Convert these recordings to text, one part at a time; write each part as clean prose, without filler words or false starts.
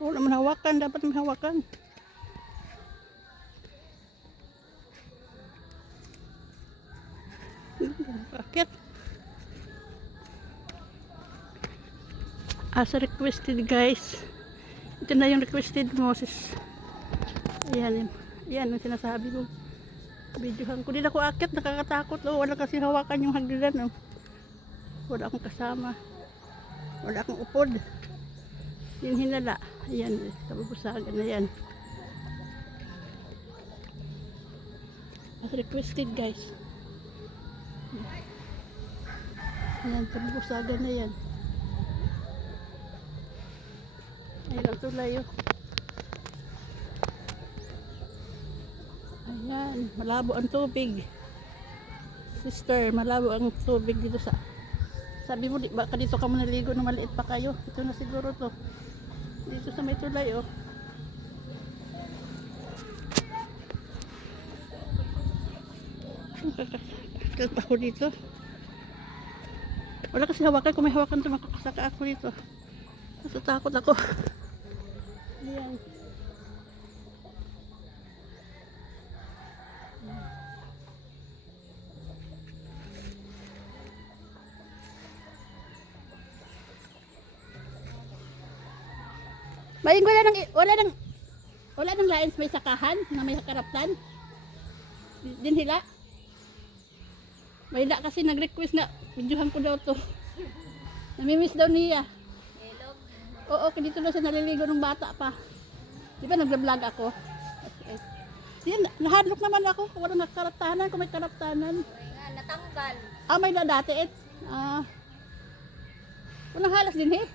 Wala man hawakan, dapat man hawakan. Bakit? As requested guys. Ito na yung requested mo sis. Ayan, yan ang sinasabi ko. Videohan ko. Di na ako akit, nakakatakot. Oh, wala kasi hawakan yung hagdanan. Oh. Wala akong kasama. Wala akong upod. Yung hinala. Ayan, kabubusagan na yan. As requested guys. Ayan, kabubusagan na yan. Ayan ang tulay oh. Ayan, malabo ang tubig. Sister, malabo ang tubig dito sa... Sabi mo, baka dito ka muna naligo na maliit pa kayo. Ito na siguro to. Dito sa may tulay oh. Kakakit ako dito. Wala kasi hawakan. Kung may hawakan ito, makakasaka ako dito. Natatakot ako. Ayan. Maying wala nang lain may sakahan na may karaptan. Din hila. May hila kasi nag-request na videohan ko daw to. Namimiss daw niya. Oo, dito na siya naliligo ng bata pa. Di ba nag-vlog ako? Yan, nahadlok naman ako. Wala nagkaraptanan, kung may karaptanan. Natanggal. Ah, may na dati it. Walang halas din eh.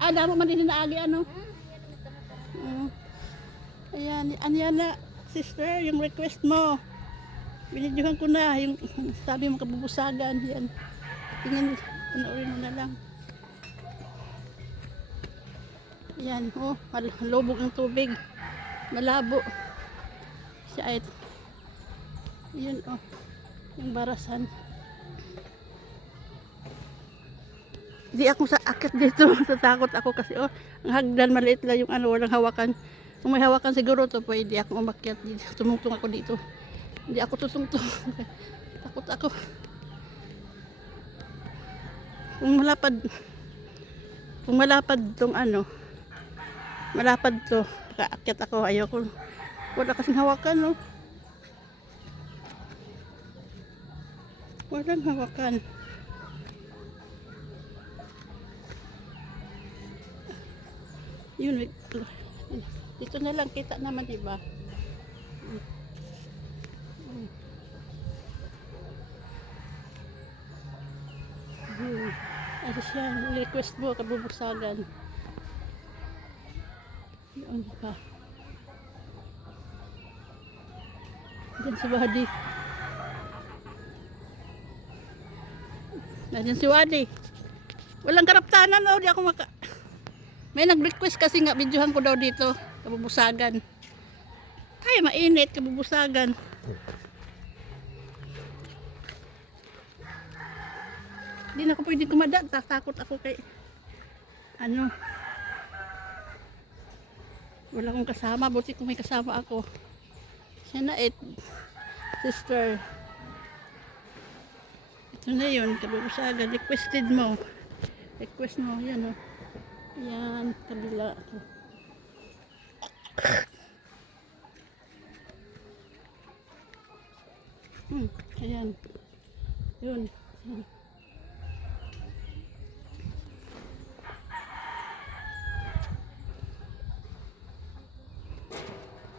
Ah, damo man din naagi ano. Ayan, yan na sister, yung request mo. Binidyohan ko na, yung sabi mo kabubusagan. Yan. Tingnan, panoorin mo na lang. Yan, oh, malubog ang tubig. Malabo. Siya ay, yun oh, yung barasan. Di ako sa akit dito, tatakot ako kasi oh, ang hagdan maliit lang yung ano, walang hawakan. Kung may hawakan siguro to pwede akong umakyat dito. Tumungtong ako dito. Hindi ako tutungtong. Takot ako. Kung malapad tong ano, malapad to, kaakyat ako, ayoko. Wala kasing hawakan no. Walang hawakan. Yun, dito na lang kita naman, diba? Ano siya, request mo, kabubusagan. Yun pa. Diyan si Wadi. Diyan si Wadi. Walang karaptanan, no? Di ako May nag-request kasi nga, videohan ko daw dito, kabubusagan. Ay, mainit, kabubusagan. Hindi na ako pwede kumada, takot ako kay, ano, wala akong kasama, buti kung may kasama ako. Siya na sister. Ito na yun, kabubusagan, requested mo. Request mo, yan o. Yan, kabila ako. Ayan. Yun.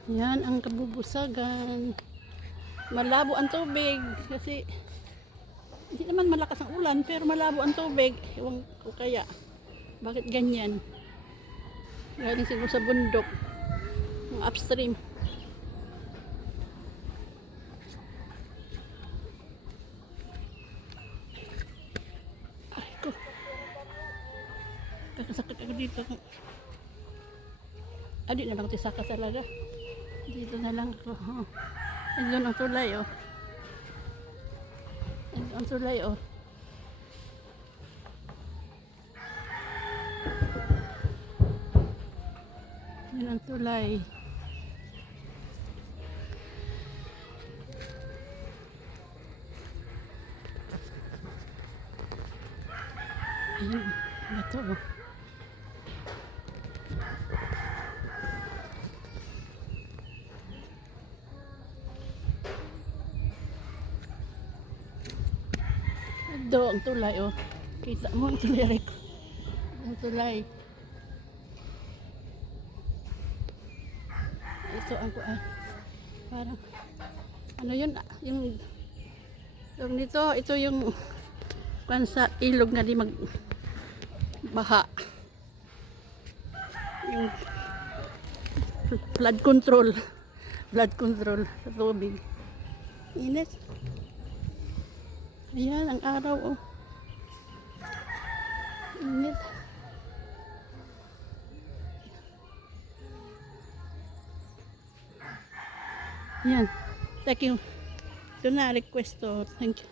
Yan ang kabubusagan. Malabo ang tubig kasi hindi naman malakas ang ulan pero malabo ang tubig. Ewan ko kaya. Bakit ganyan? Galing siguro sa bundok. Yung upstream. Aray ko. Kakasakit ako dito. Di na lang ako tisaka talaga. Dito na lang ako. Ayun ang tulay oh. Ayun ang tulay oh. Yan ang tulay. Ayan, bato oh. Ado ang tulay oh. Kita mo ang tulay Rico. Ang tulay. Ito ang parang ano yun yung nito ito yung kung sa ilog nga di magbaha yung flood control sa tubig. Init. Ayan ang araw oh. Init. Yan. Thank you. Ito na request to. Thank you.